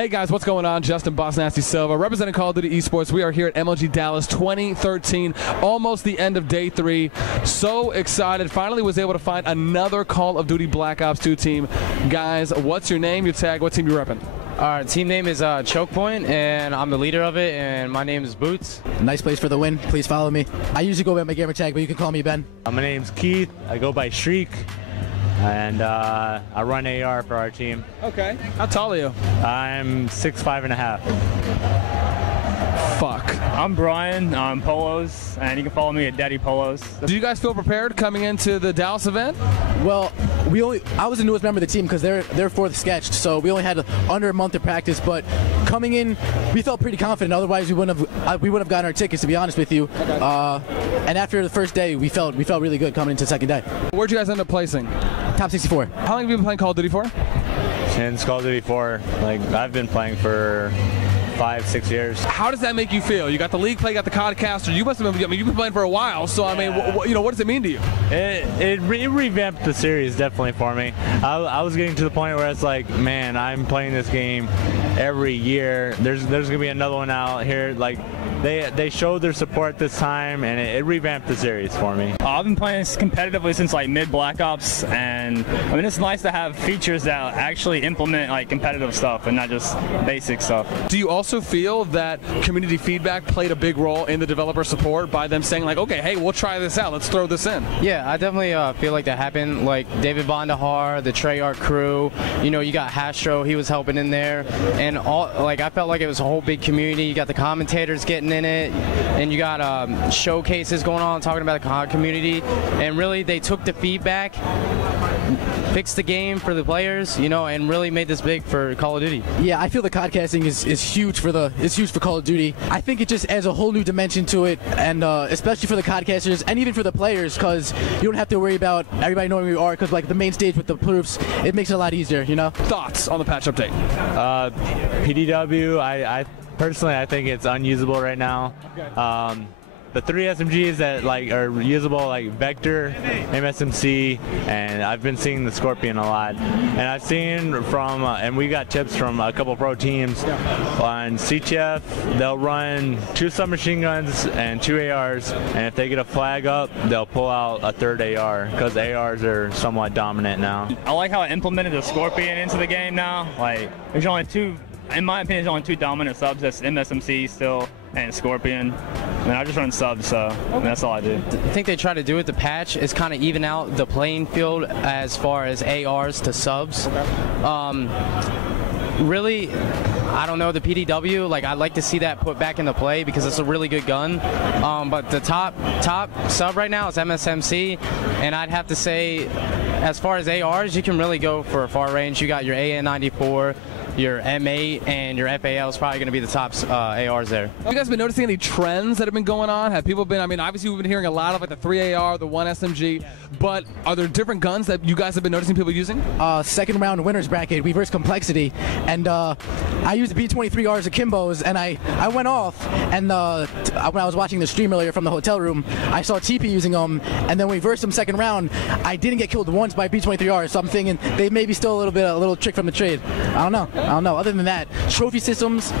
Hey guys, what's going on? Justin bossnasti Silva, representing Call of Duty eSports. We are here at MLG Dallas 2013, almost the end of day 3. So excited. Finally was able to find another Call of Duty Black Ops 2 team. Guys, what's your name, your tag, what team you repping? Our team name is Choke Point, and I'm the leader of it, and my name is Boots. Nice place for the win. Please follow me. I usually go by my gamer tag, but you can call me Ben. My name's Keith. I go by Shriek, and I run AR for our team. Okay. How tall are you? I'm 6'5½". Fuck. I'm Brian. I'm Polos, and you can follow me at Daddy Polos. Do you guys feel prepared coming into the Dallas event? Well, I was the newest member of the team because they're fourth sketched, so we only had under a month of practice. But coming in, we felt pretty confident. Otherwise, we wouldn't have gotten our tickets, to be honest with you. And after the first day, we felt really good coming into the second day. Where'd you guys end up placing? Top 64. How long have you been playing Call of Duty for? Since Call of Duty 4, like I've been playing for 5-6 years. How does that make you feel? You got the league play, you got the COD Caster. You must have been. I mean, you've been playing for a while. So I mean, what does it mean to you? It revamped the series definitely for me. I was getting to the point where it's like, man, I'm playing this game every year. There's gonna be another one out here. Like they showed their support this time, and it revamped the series for me. I've been playing competitively since like mid Black Ops, and I mean it's nice to have features that actually implement like competitive stuff and not just basic stuff. Do you also feel that community feedback played a big role in the developer support by them saying like, okay, hey, we'll try this out, let's throw this in? Yeah, I definitely feel like that happened. Like David Bondahar, the Treyarch crew, you got Hastro, he was helping in there, and I felt like it was a whole big community. You got the commentators getting in it, and you got showcases going on talking about the COD community, and really they took the feedback, fixed the game for the players, and really made this big for Call of Duty. Yeah, I feel the COD casting is huge for Call of Duty. I think it just adds a whole new dimension to it, and especially for the COD casters and even for the players, because you don't have to worry about everybody knowing who you are, because like the main stage with the proofs, it makes it a lot easier, Thoughts on the patch update? PDW, I personally I think it's unusable right now. Okay. The 3 SMGs that are usable, like Vector, MSMC, and I've been seeing the Scorpion a lot. And I've seen from, and we got tips from a couple pro teams on CTF. They'll run 2 submachine guns and 2 ARs, and if they get a flag up, they'll pull out a 3rd AR because ARs are somewhat dominant now. I like how I implemented the Scorpion into the game now. Like there's only 2. In my opinion, there's only 2 dominant subs. That's MSMC still and Scorpion. And I just run subs, so that's all I do. I think they try to do with the patch is kind of even out the playing field as far as ARs to subs. Really, I don't know, the PDW, I'd like to see that put back into play because it's a really good gun. But the top sub right now is MSMC, and I'd have to say, as far as ARs, you can really go for a far range. You got your AN94, your M8, and your FAL is probably going to be the top ARs there. Have you guys been noticing any trends that have been going on? Have people been, I mean, obviously we've been hearing a lot of the 3AR, the 1 SMG, but are there different guns that you guys have been noticing people using? Second round winners bracket, we versed Complexity, and I used the B23Rs Akimbos, and I went off, and when I was watching the stream earlier from the hotel room, I saw TP using them, and then when we versed them second round, I didn't get killed once by B23Rs, so I'm thinking they may be still a little trick from the trade. I don't know. Other than that, trophy systems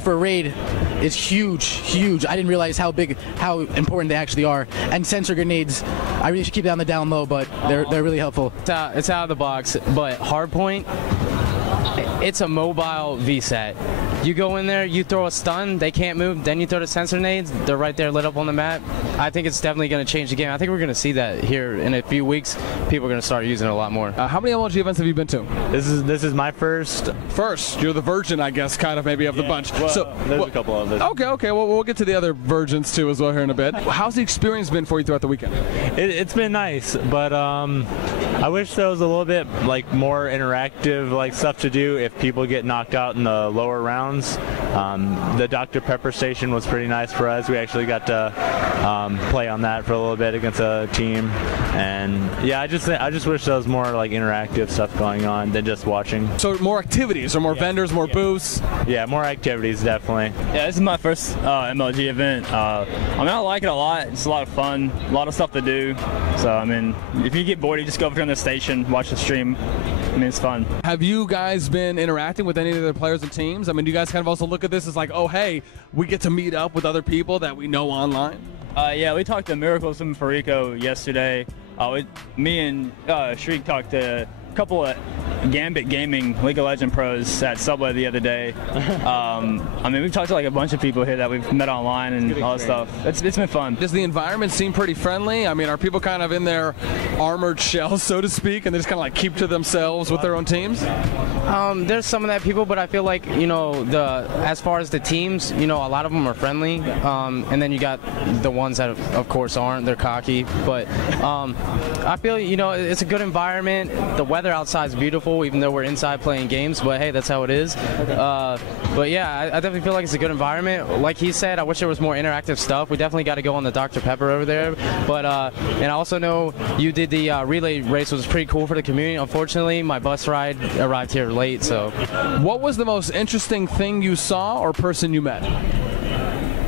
for raid is huge. I didn't realize how important they actually are. And sensor grenades, I really should keep that on the down low, but they're really helpful. It's out of the box, but Hardpoint, it's a mobile VSAT. You go in there, you throw a stun, they can't move, then you throw the sensor nades, they're right there lit up on the map. I think it's definitely going to change the game. I think we're going to see that here in a few weeks. People are going to start using it a lot more. How many MLG events have you been to? This is my first. First, you're the virgin, I guess, kind of maybe of the bunch. Well, so there's a couple of us. Okay. Well, we'll get to the other virgins too as well here in a bit. How's the experience been for you throughout the weekend? It's been nice, but I wish there was a little bit more interactive stuff to do if people get knocked out in the lower rounds. The Dr. Pepper station was pretty nice for us. We actually got to play on that for a little bit against a team, and yeah, I just wish there was more interactive stuff going on than just watching. So more activities, or more vendors, more booths. Yeah, more activities definitely. Yeah, this is my first MLG event. I mean, I like it a lot. It's a lot of fun, a lot of stuff to do. So I mean, if you get bored, you just go over to the station, watch the stream. I mean, it's fun. Have you guys been interacting with any of the other players and teams? I mean, do you guys kind of also look at this as like, oh, hey, we get to meet up with other people that we know online? Yeah, we talked to Miracles from Perico yesterday. Me and Shriek talked to a couple of Gambit Gaming League of Legends pros at Subway the other day. I mean, we've talked to like a bunch of people here that we've met online and all that stuff. It's been fun. Does the environment seem pretty friendly? I mean, are people kind of in their armored shells, so to speak, and they just kind of like keep to themselves with their own teams? There's some of that people, but I feel like, you know, as far as the teams, you know, a lot of them are friendly, and then you got the ones that of course aren't. They're cocky, but I feel, you know, it's a good environment. The weather outside is beautiful, even though we're inside playing games, but hey, that's how it is. But yeah, I definitely feel like it's a good environment. Like he said, I wish there was more interactive stuff. We definitely got to go on the Dr. Pepper over there, but and I also know you did the relay race, which was pretty cool for the community. Unfortunately, my bus ride arrived here late, so. What was the most interesting thing you saw or person you met?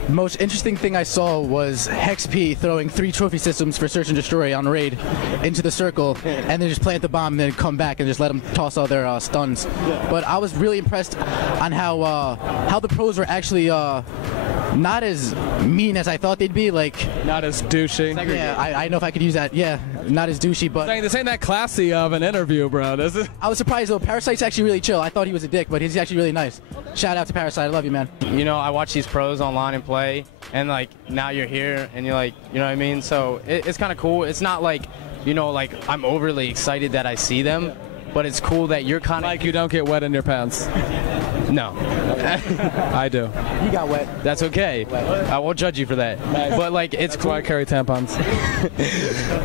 The most interesting thing I saw was Hex P throwing 3 trophy systems for Search and Destroy on raid into the circle, and then just plant the bomb and then come back and just let them toss all their stuns. But I was really impressed on how the pros were actually not as mean as I thought they'd be. Like, not as douchey. Yeah, I don't know if I could use that. Yeah, not as douchey, but this ain't that classy of an interview, bro. Does it? I was surprised though. Parasite's actually really chill. I thought he was a dick, but he's actually really nice. Shout out to Parasite. I love you, man. You know, I watch these pros online and play, and like now you're here, and you're like, you know what I mean? So it's kind of cool. It's not like, you know, like I'm overly excited that I see them, but it's cool that you're kind of like you don't get wet in your pants. No. I do. He got wet. That's okay. I won't judge you for that. But like, it's That's cool. why I carry tampons.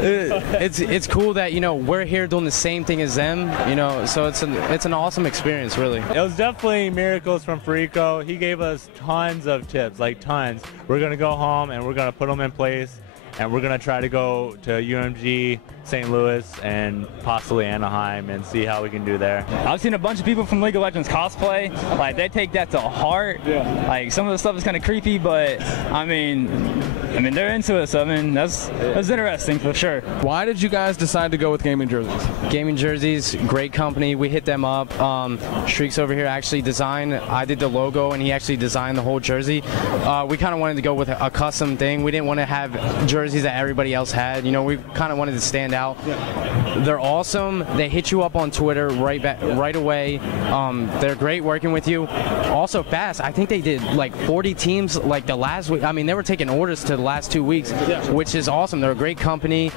It's cool that, you know, we're here doing the same thing as them. You know, so it's an awesome experience, really. It was definitely Miracles from Perico. He gave us tons of tips, like tons. We're gonna go home and we're gonna put them in place. And we're going to try to go to UMG, St. Louis, and possibly Anaheim and see how we can do there. I've seen a bunch of people from League of Legends cosplay. Like, they take that to heart. Yeah. Like, some of the stuff is kind of creepy, but, I mean, they're into it, so, I mean, that's interesting for sure. Why did you guys decide to go with gaming jerseys? Gaming jerseys, great company. We hit them up. Shrieks over here actually designed. I did the logo, and he actually designed the whole jersey. We kind of wanted to go with a custom thing. We didn't want to have jerseys that everybody else had. You know, we kind of wanted to stand out. Yeah. They're awesome. They hit you up on Twitter right away. They're great working with you. Also fast. I think they did like 40 teams like the last week. I mean, they were taking orders to the last 2 weeks, yeah, which is awesome. They're a great company.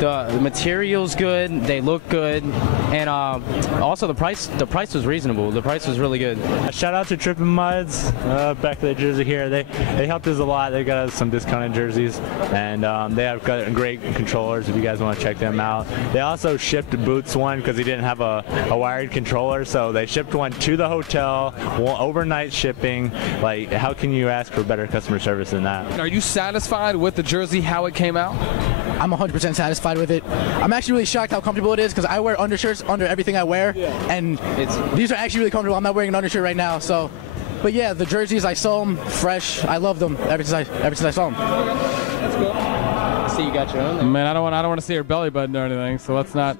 The material's good. They look good, and also the price was reasonable. The price was really good. Shout out to Trippin' Muds, back to the jersey here. They helped us a lot. They got us some discounted jerseys, and they have got great controllers if you guys want to check them out. They also shipped Boots one because he didn't have a wired controller, so they shipped one to the hotel, overnight shipping. Like, how can you ask for better customer service than that? Are you satisfied with the jersey, how it came out? I'm 100% satisfied with it. I'm actually really shocked how comfortable it is because I wear undershirts under everything I wear, and these are actually really comfortable. I'm not wearing an undershirt right now, so. But yeah, the jerseys, I saw them fresh. I love them ever since I saw them. That's cool. See, you got your own there. Man, I don't want to see your belly button or anything, so let's not.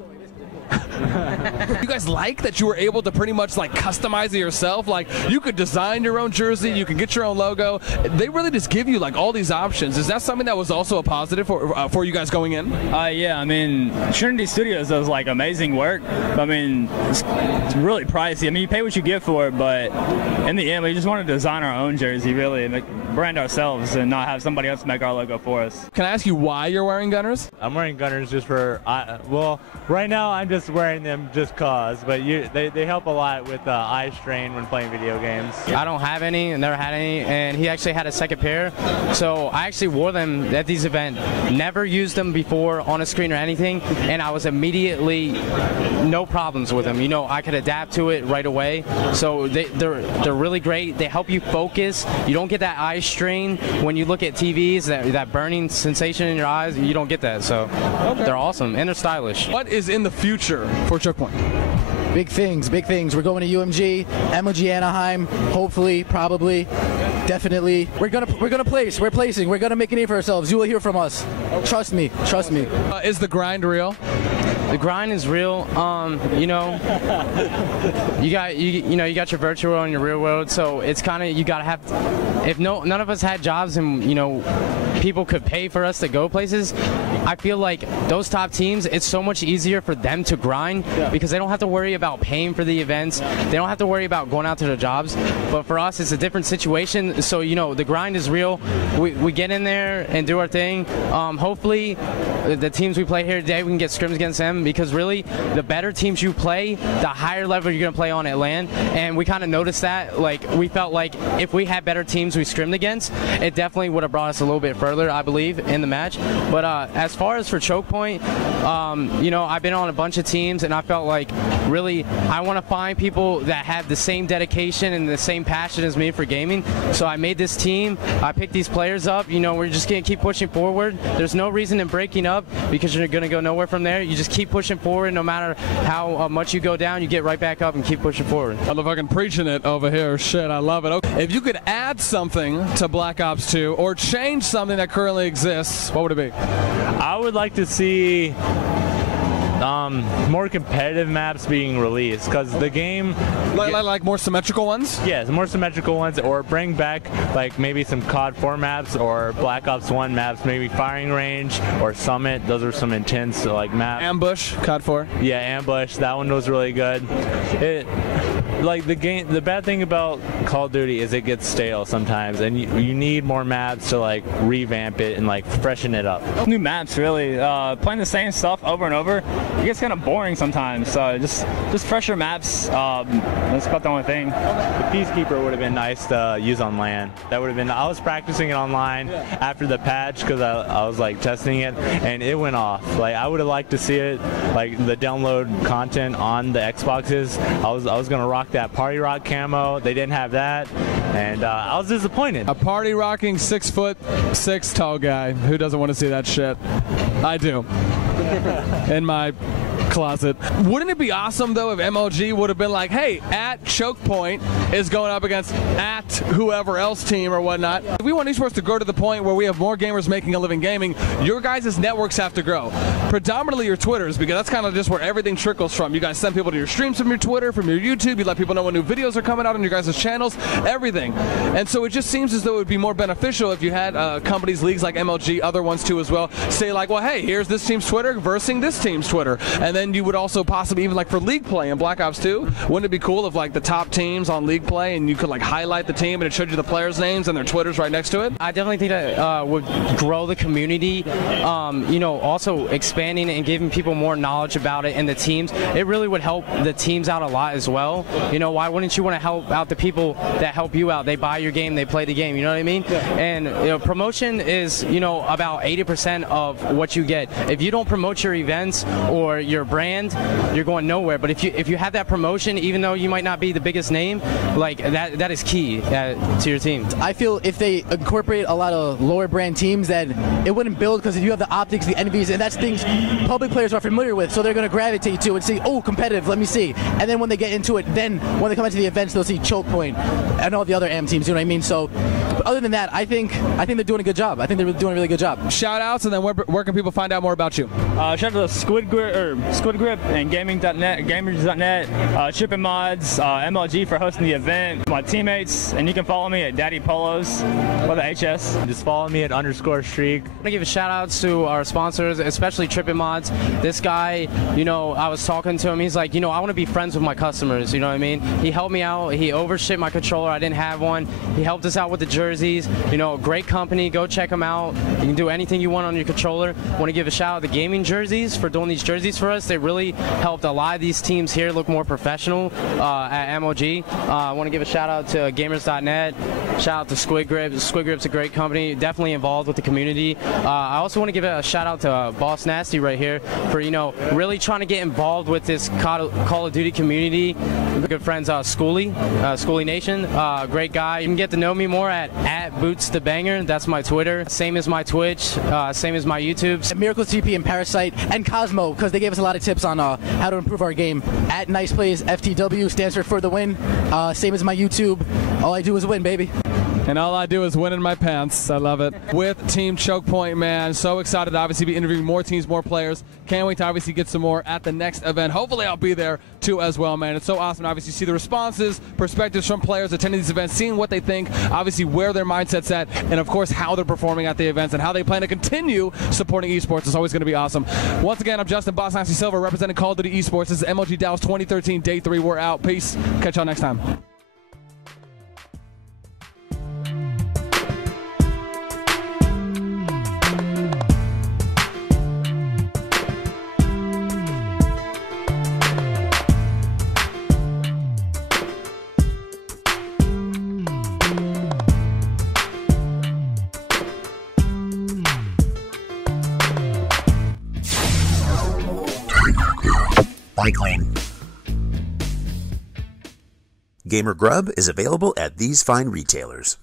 You guys like that you were able to pretty much like customize it yourself? Like, you could design your own jersey, you can get your own logo. They really just give you like all these options. Is that something that was also a positive for you guys going in? Yeah, I mean, Trinity Studios does like amazing work. But, I mean, it's really pricey. I mean, you pay what you get for it, but in the end, we just want to design our own jersey, really, and brand ourselves, and not have somebody else make our logo for us. Can I ask you why you're wearing Gunners? I'm wearing Gunners just for, well, right now I'm just wearing them just cause, but they help a lot with eye strain when playing video games. I don't have any, never had any, and he actually had a second pair, so I actually wore them at these events. Never used them before on a screen or anything, and I was immediately no problems with them. You know, I could adapt to it right away. So they're really great. They help you focus. You don't get that eye strain when you look at TVs. That burning sensation in your eyes. You don't get that. So they're awesome and they're stylish. What is in the future for Chokepoint? Big things, big things. We're going to UMG, MLG Anaheim, hopefully, probably, definitely. We're gonna place. We're placing. We're gonna make a name for ourselves. You will hear from us. Trust me. Trust me. Is the grind real? The grind is real. You know, you got your virtual world and your real world, so it's kind of, you gotta have. If none of us had jobs and people could pay for us to go places, I feel like those top teams, it's so much easier for them to grind because they don't have to worry about paying for the events. They don't have to worry about going out to their jobs. But for us, it's a different situation. So the grind is real. We get in there and do our thing. Hopefully, the teams we play here today, we can get scrims against them, because really, the better teams you play, the higher level you're going to play on at LAN. And we kind of noticed that. Like, we felt like if we had better teams we scrimmed against, it definitely would have brought us a little bit further, I believe, in the match. But as far as for choke point, I've been on a bunch of teams, and I felt like really I want to find people that have the same dedication and the same passion as me for gaming. So I made this team. I picked these players up. We're just going to keep pushing forward. There's no reason in breaking up, because you're going to go nowhere from there. You just keep pushing forward. No matter how much you go down, you get right back up and keep pushing forward. I love fucking preaching it over here. Shit, I love it. Okay. If you could add something to Black Ops 2 or change something that currently exists, what would it be? I would like to see more competitive maps being released, because the game like more symmetrical ones. Yes, more symmetrical ones, or bring back like maybe some COD 4 maps or Black Ops 1 maps, maybe firing range or summit. Those are some intense like maps. Ambush, COD 4. Yeah, ambush. That one was really good. The bad thing about Call of Duty is it gets stale sometimes, and you need more maps to like revamp it and like freshen it up. New maps, really. Playing the same stuff over and over, it gets kind of boring sometimes. So just fresher maps. That's about the only thing. The Peacekeeper would have been nice to use on LAN. That would have been. I was practicing it online after the patch, because I was like testing it, and it went off. Like, I would have liked to see it, like the download content on the Xboxes. I was gonna rock that Party Rock camo. They didn't have that, and I was disappointed. A party rocking 6'6" tall guy. Who doesn't want to see that shit? I do. In my closet. Wouldn't it be awesome though if MLG would have been like, hey, at Choke Point is going up against at whoever else team or whatnot. If we want esports to grow to the point where we have more gamers making a living gaming, your guys' networks have to grow. Predominantly your Twitters, because that's kind of just where everything trickles from. You guys send people to your streams from your Twitter, from your YouTube. You let people know when new videos are coming out on your guys' channels, everything. And so it just seems as though it would be more beneficial if you had companies, leagues like MLG, other ones too as well, say like, well, hey, here's this team's Twitter versus this team's Twitter. And then you would also possibly, even like for League Play in Black Ops 2, wouldn't it be cool if like the top teams on League Play and you could like highlight the team and it showed you the players' names and their Twitters right next to it? I definitely think that would grow the community, also expanding and giving people more knowledge about it and the teams. It really would help the teams out a lot as well. Why wouldn't you want to help out the people that help you out? They buy your game, they play the game, you know what I mean? Yeah. And promotion is, about 80% of what you get. If you don't promote your events or your brand, you're going nowhere. But if you have that promotion, even though you might not be the biggest name, like that is key to your team. I feel if they incorporate a lot of lower brand teams, that it wouldn't build, because if you have the optics, the envies, and that's things public players are familiar with, so they're going to gravitate to and say, oh, competitive, let me see. And then when they get into it, then when they come into the events, they'll see Choke Point and all the other AM teams, you know what I mean? So, but other than that, I think they're doing a good job. I think they're doing a really good job. Shout outs, and then where can people find out more about you? Shout out to Squid Grip and Gaming.net, Gamers.net, Shipping Mods, MLG for hosting the event, my teammates, and you can follow me at Daddy Polos with a HS. Just follow me at _streak. I want to give a shout outs to our sponsors, especially Trippin' Mods. This guy, I was talking to him, he's like, I want to be friends with my customers, you know what I mean? He helped me out, he overshipped my controller, I didn't have one. He helped us out with the jerseys, great company, go check them out. You can do anything you want on your controller. I want to give a shout out to Gaming Jerseys for doing these jerseys for us. They really helped a lot of these teams here look more professional at MLG. I want to give a shout out to Gamers.net, shout out to Squid Grip. Squid Grip's a great company, definitely involved with the community. I also want to give a shout out to bossnasti right here for really trying to get involved with this Call of Duty community. Good friends, Schoolie Nation, great guy. You can get to know me more at @BootsTheBanger. That's my Twitter. Same as my Twitch, same as my YouTube. Miracles TP and Parasite and Cosmo, because they gave us a lot of tips on how to improve our game. At Nice Plays, FTW stands for the win. Same as my YouTube. All I do is win, baby. And all I do is win in my pants. I love it. With Team Choke Point, man. So excited to obviously be interviewing more teams, more players. Can't wait to obviously get some more at the next event. Hopefully I'll be there too as well, man. It's so awesome to obviously see the responses, perspectives from players attending these events, seeing what they think, obviously where their mindset's at, and of course how they're performing at the events and how they plan to continue supporting esports. It's always going to be awesome. Once again, I'm Justin Bossnasti Silva representing Call of Duty Esports. This is MLG Dallas 2013 Day 3. We're out. Peace. Catch y'all next time. Bike lane. Gamer Grub is available at these fine retailers.